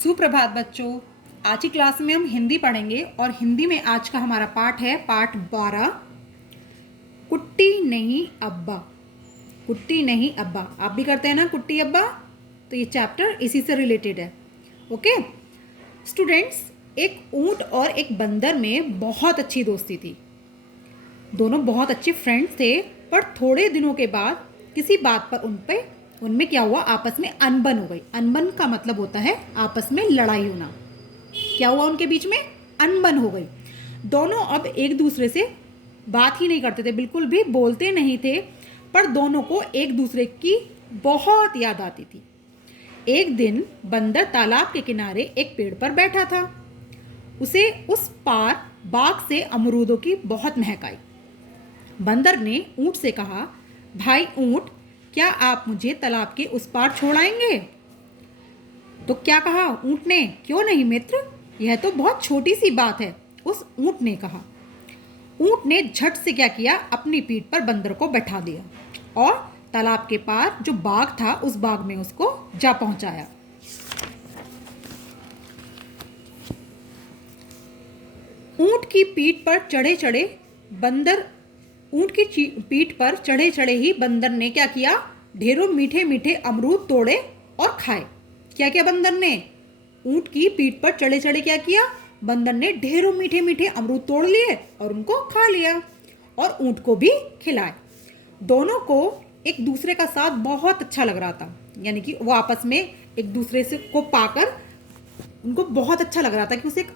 सुप्रभात बच्चों। आज की क्लास में हम हिंदी पढ़ेंगे और हिंदी में आज का हमारा पाठ है पाठ 12, कुट्टी नहीं अब्बा। कुट्टी नहीं अब्बा, आप भी करते हैं ना कुट्टी अब्बा, तो ये चैप्टर इसी से रिलेटेड है। ओके स्टूडेंट्स, एक ऊंट और एक बंदर में बहुत अच्छी दोस्ती थी। दोनों बहुत अच्छे फ्रेंड्स थे, पर थोड़े दिनों के बाद किसी बात पर उनमें क्या हुआ, आपस में अनबन हो गई। अनबन का मतलब होता है आपस में लड़ाई होना। क्या हुआ उनके बीच में, अनबन हो गई। दोनों अब एक दूसरे से बात ही नहीं करते थे, बिल्कुल भी बोलते नहीं थे, पर दोनों को एक दूसरे की बहुत याद आती थी। एक दिन बंदर तालाब के किनारे एक पेड़ पर बैठा था। उसे उस पार बाग से अमरूदों की बहुत महक आई। बंदर ने ऊंट से कहा, भाई ऊंट, क्या आप मुझे तालाब के उस पार छोड़ाएंगे? तो क्या कहा ऊंट ने, क्यों नहीं मित्र, यह तो बहुत छोटी सी बात है, उस ऊंट ने कहा। ऊंट ने झट से क्या किया, अपनी पीठ पर बंदर को बैठा दिया और तालाब के पार जो बाग था उस बाग में उसको जा पहुंचाया। ऊंट की पीठ पर चढ़े चढ़े ही बंदर ने क्या किया, ढेरों मीठे मीठे अमरूद तोड़े और खाए। क्या किया बंदर ने, ऊंट की पीठ पर चढ़े चढ़े क्या किया, बंदर ने ढेरों मीठे मीठे अमरूद तोड़ लिए और उनको खा लिया और ऊंट को भी खिलाए। दोनों को एक दूसरे का साथ बहुत अच्छा लग रहा था, यानी कि वो आपस में एक दूसरे से को पाकर उनको बहुत अच्छा लग रहा था कि उसे एक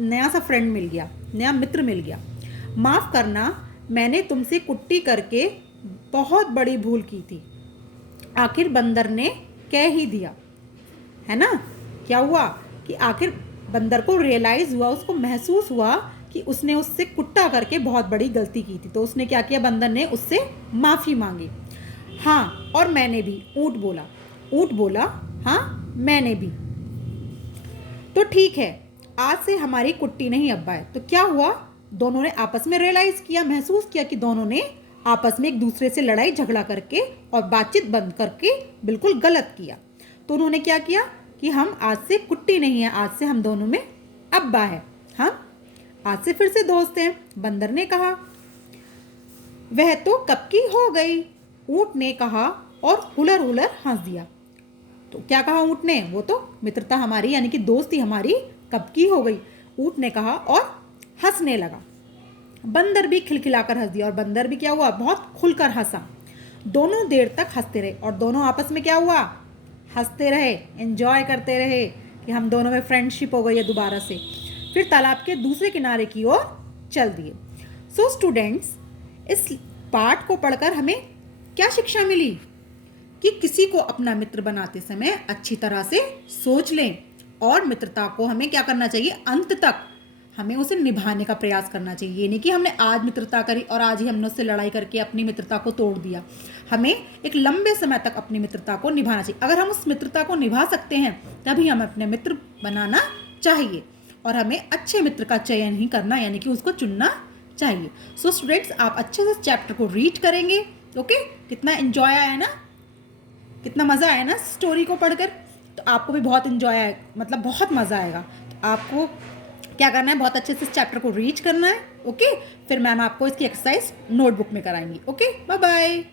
नया सा फ्रेंड मिल गया, नया मित्र मिल गया। माफ़ करना, मैंने तुमसे कुट्टी करके बहुत बड़ी भूल की थी, आखिर बंदर ने कह ही दिया, है ना। क्या हुआ कि आखिर बंदर को रियलाइज़ हुआ, उसको महसूस हुआ कि उसने उससे कुट्टा करके बहुत बड़ी गलती की थी। तो उसने क्या किया, बंदर ने उससे माफ़ी मांगी। हाँ, और मैंने भी, ऊंट बोला हाँ मैंने भी। तो ठीक है, आज से हमारी कुट्टी नहीं अब्बा है। तो क्या हुआ, दोनों ने आपस में रियलाइज किया, महसूस किया कि दोनों ने आपस में एक दूसरे से लड़ाई झगड़ा करके और बातचीत बंद करके बिल्कुल गलत किया। तो उन्होंने क्या किया कि हम आज से कुट्टी नहीं है, आज से हम दोनों में अब्बा है, हम आज से फिर से दोस्त हैं। बंदर ने कहा, वह तो कब की हो गई, ऊंट ने कहा और हुलर हुलर हंस दिया। तो क्या कहा ऊंट ने, वो तो मित्रता हमारी यानी कि दोस्ती हमारी कब की हो गई, ऊंट ने कहा और हंसने लगा। बंदर भी खिलखिलाकर हंस दिया और बंदर भी क्या हुआ, बहुत खुलकर हंसा। दोनों देर तक हंसते रहे और दोनों आपस में क्या हुआ, हंसते रहे, एंजॉय करते रहे कि हम दोनों में फ्रेंडशिप हो गई है दोबारा से। फिर तालाब के दूसरे किनारे की ओर चल दिए। सो स्टूडेंट्स, इस पाठ को पढ़कर हमें क्या शिक्षा मिली कि किसी को अपना मित्र बनाते समय अच्छी तरह से सोच लें और मित्रता को हमें क्या करना चाहिए, अंत तक हमें उसे निभाने का प्रयास करना चाहिए। ये नहीं कि हमने आज मित्रता करी और आज ही हमने उससे लड़ाई करके अपनी मित्रता को तोड़ दिया। हमें एक लंबे समय तक अपनी मित्रता को निभाना चाहिए। अगर हम उस मित्रता को निभा सकते हैं तभी हमें अपने मित्र बनाना चाहिए और हमें अच्छे मित्र का चयन ही करना, यानी कि उसको चुनना चाहिए। सो स्टूडेंट्स, आप अच्छे से चैप्टर को रीड करेंगे। ओके, कितना एंजॉय आया ना, कितना मज़ा आया ना स्टोरी को पढ़कर। तो आपको भी बहुत एंजॉय आए, मतलब बहुत मज़ा आएगा। तो आपको क्या करना है, बहुत अच्छे से इस चैप्टर को रीड करना है। ओके, फिर मैम आपको इसकी एक्सरसाइज नोटबुक में कराएंगी। Okay, bye bye.